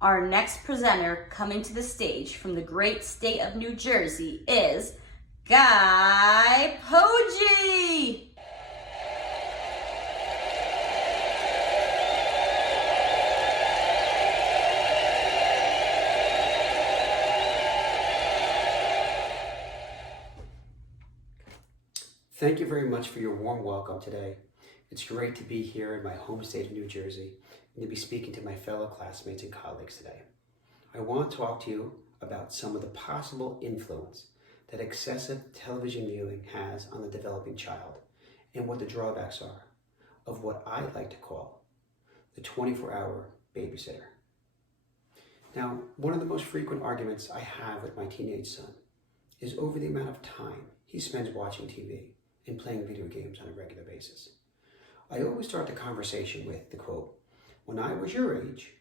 Our next presenter coming to the stage from the great state of New Jersey is Guy Poggi. Thank you very much for your warm welcome today. It's great to be here in my home state of New Jersey and to be speaking to my fellow classmates and colleagues today. I want to talk to you about some of the possible influence that excessive television viewing has on the developing child and what the drawbacks are of what I like to call the 24-hour babysitter. Now, one of the most frequent arguments I have with my teenage son is over the amount of time he spends watching TV and playing video games on a regular basis. I always start the conversation with the quote, "When I was your age,"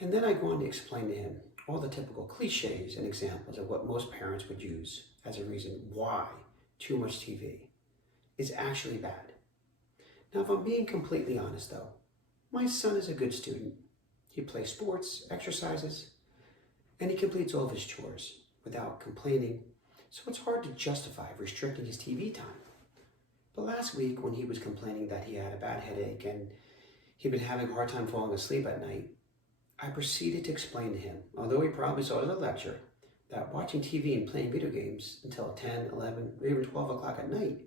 and then I go on to explain to him all the typical cliches and examples of what most parents would use as a reason why too much TV is actually bad. Now, if I'm being completely honest though, my son is a good student. He plays sports, exercises, and he completes all of his chores without complaining, so it's hard to justify restricting his TV time. But last week, when he was complaining that he had a bad headache and he'd been having a hard time falling asleep at night, I proceeded to explain to him, although he probably saw it as a lecture, that watching TV and playing video games until 10, 11, or even 12 o'clock at night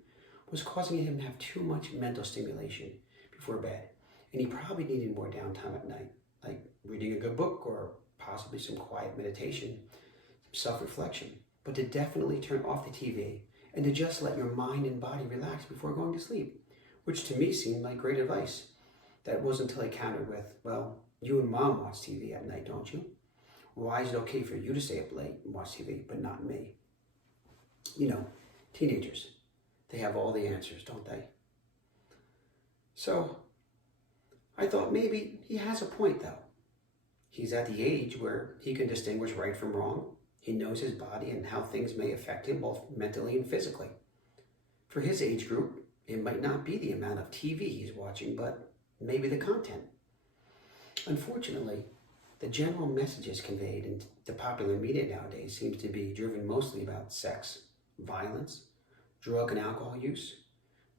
was causing him to have too much mental stimulation before bed, and he probably needed more downtime at night, like reading a good book or possibly some quiet meditation, some self-reflection, but to definitely turn off the TV and to just let your mind and body relax before going to sleep, which to me seemed like great advice. That wasn't until I countered with, well, you and mom watch TV at night, don't you? Why is it okay for you to stay up late and watch TV, but not me? You know, teenagers, they have all the answers, don't they? So I thought maybe he has a point though. He's at the age where he can distinguish right from wrong. He knows his body and how things may affect him both mentally and physically. For his age group, it might not be the amount of TV he's watching, but maybe the content. Unfortunately, the general messages conveyed in the popular media nowadays seems to be driven mostly about sex, violence, drug and alcohol use,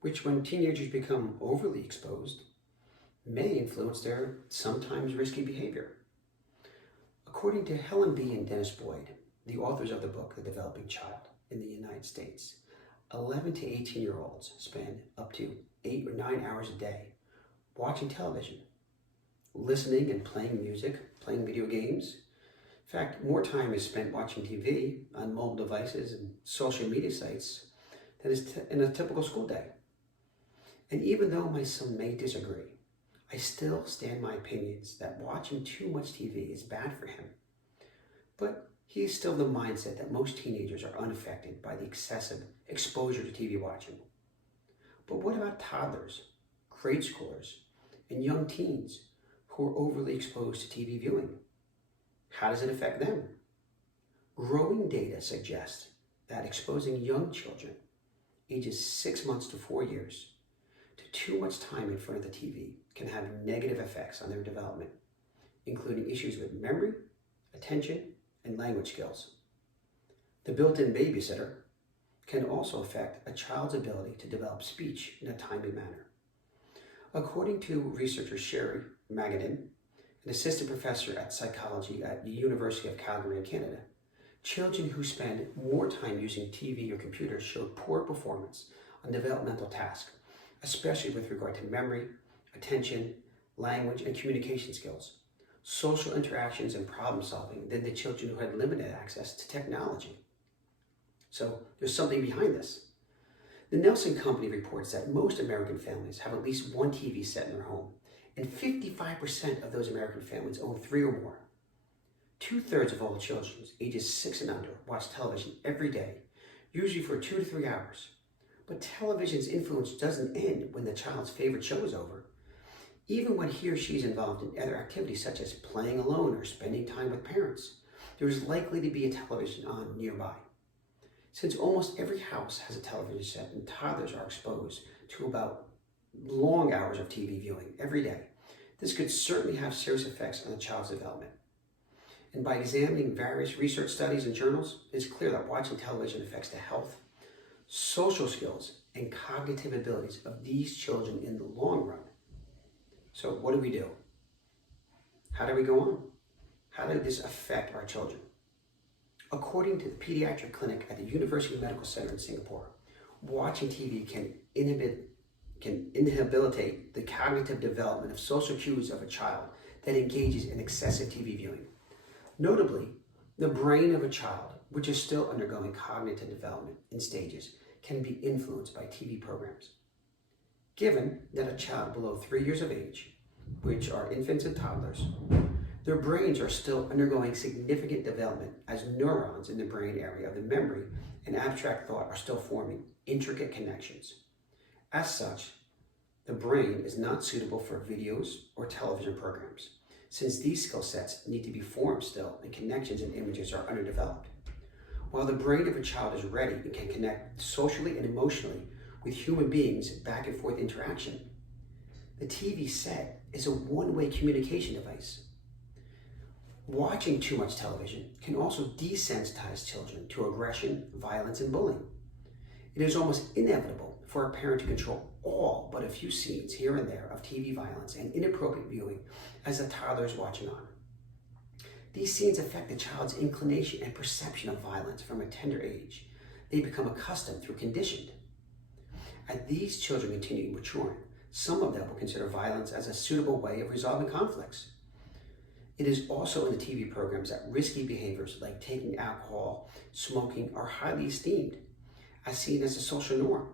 which when teenagers become overly exposed, may influence their sometimes risky behavior. According to Helen B. and Dennis Boyd, the authors of the book, The Developing Child, in the United States, 11 to 18-year-olds spend up to 8 or 9 hours a day watching television, listening and playing music, playing video games. In fact, more time is spent watching TV on mobile devices and social media sites than is in a typical school day. And even though my son may disagree, I still stand my opinions that watching too much TV is bad for him. But he is still the mindset that most teenagers are unaffected by the excessive exposure to TV watching. But what about toddlers, grade schoolers, and young teens who are overly exposed to TV viewing? How does it affect them? Growing data suggests that exposing young children, ages 6 months to 4 years, to too much time in front of the TV can have negative effects on their development, including issues with memory, attention, and language skills. The built-in babysitter can also affect a child's ability to develop speech in a timely manner. According to researcher Sherry Magadan, an assistant professor at psychology at the University of Calgary in Canada, children who spend more time using TV or computers show poor performance on developmental tasks, especially with regard to memory, attention, language, and communication skills, social interactions, and problem solving than the children who had limited access to technology. So there's something behind this. The Nelson Company reports that most American families have at least one TV set in their home, and 55% of those American families own 3 or more. 2/3 of all children ages 6 and under watch television every day, usually for 2 to 3 hours. But television's influence doesn't end when the child's favorite show is over. Even when he or she is involved in other activities such as playing alone or spending time with parents, there is likely to be a television on nearby. Since almost every house has a television set and toddlers are exposed to about long hours of TV viewing every day, this could certainly have serious effects on the child's development. And by examining various research studies and journals, it's clear that watching television affects the health, social skills, and cognitive abilities of these children in the long run. So what do? How do we go on? How did this affect our children? According to the pediatric clinic at the University Medical Center in Singapore, watching TV can inhabilitate the cognitive development of social cues of a child that engages in excessive TV viewing. Notably, the brain of a child, which is still undergoing cognitive development in stages, can be influenced by TV programs. Given that a child below 3 years of age, which are infants and toddlers, their brains are still undergoing significant development as neurons in the brain area of the memory and abstract thought are still forming intricate connections. As such, the brain is not suitable for videos or television programs, since these skill sets need to be formed still and connections and images are underdeveloped. While the brain of a child is ready and can connect socially and emotionally with human beings back and forth interaction, the TV set is a one-way communication device. Watching too much television can also desensitize children to aggression, violence, and bullying. It is almost inevitable for a parent to control all but a few scenes here and there of TV violence and inappropriate viewing as the toddler is watching on. These scenes affect the child's inclination and perception of violence from a tender age. They become accustomed through conditioned. As these children continue maturing, some of them will consider violence as a suitable way of resolving conflicts. It is also in the TV programs that risky behaviors like taking alcohol, smoking are highly esteemed, as seen as a social norm.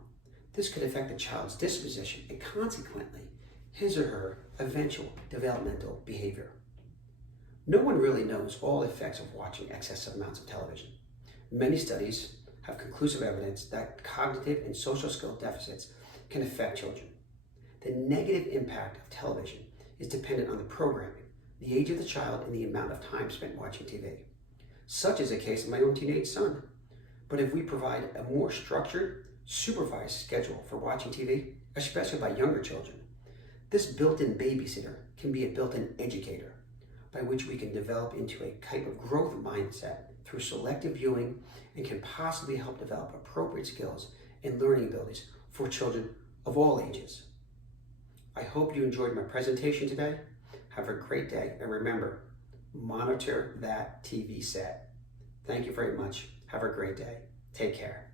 This could affect the child's disposition and consequently his or her eventual developmental behavior. No one really knows all the effects of watching excessive amounts of television. Many studies have conclusive evidence that cognitive and social skill deficits can affect children. The negative impact of television is dependent on the programming, the age of the child, and the amount of time spent watching TV. Such is the case of my own teenage son. But if we provide a more structured, supervised schedule for watching TV, especially by younger children, this built-in babysitter can be a built-in educator by which we can develop into a type of growth mindset through selective viewing and can possibly help develop appropriate skills and learning abilities for children of all ages. I hope you enjoyed my presentation today. Have a great day, and remember, monitor that TV set. Thank you very much. Have a great day. Take care.